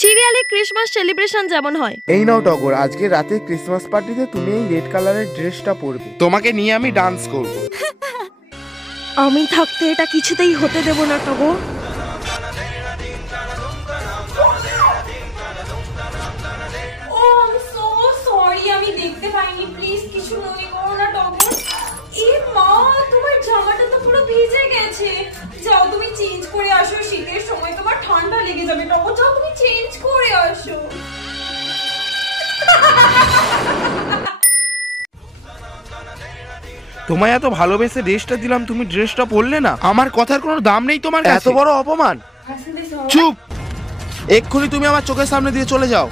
সিরিয়ালে Christmas celebration যেমন হয়। এই নাও টগর, আজকে রাতে ক্রিসমাস পার্টিতে তুমি এই রেড কালারের ড্রেসটা পরবে। তোমাকে নিয়ে আমি ডান্স করব। আমি থাকতে এটা কিছুতেই হতে দেব না টগর। আমি দেখতে পাইনি, প্লিজ কিছু মনে করো না টগর। এ মা, তোমার জামাটা তো পুরো ভিজে গেছে। যাও তুমি চেঞ্জ করে আসো, শীতের সময় তোমার ঠান্ডা লেগে যাবে টগর। যাও তুমি চেঞ্জ করে আসো। তোমায় এত ভালোবেসে ড্রেসটা দিলাম, তুমি ড্রেসটা পরলে না। আমার কথার কোনো দাম নেই তোমার কাছে? এত বড় অপমান। চুপ, এক্ষুনি তুমি আমার চোখের সামনে দিয়ে চলে যাও।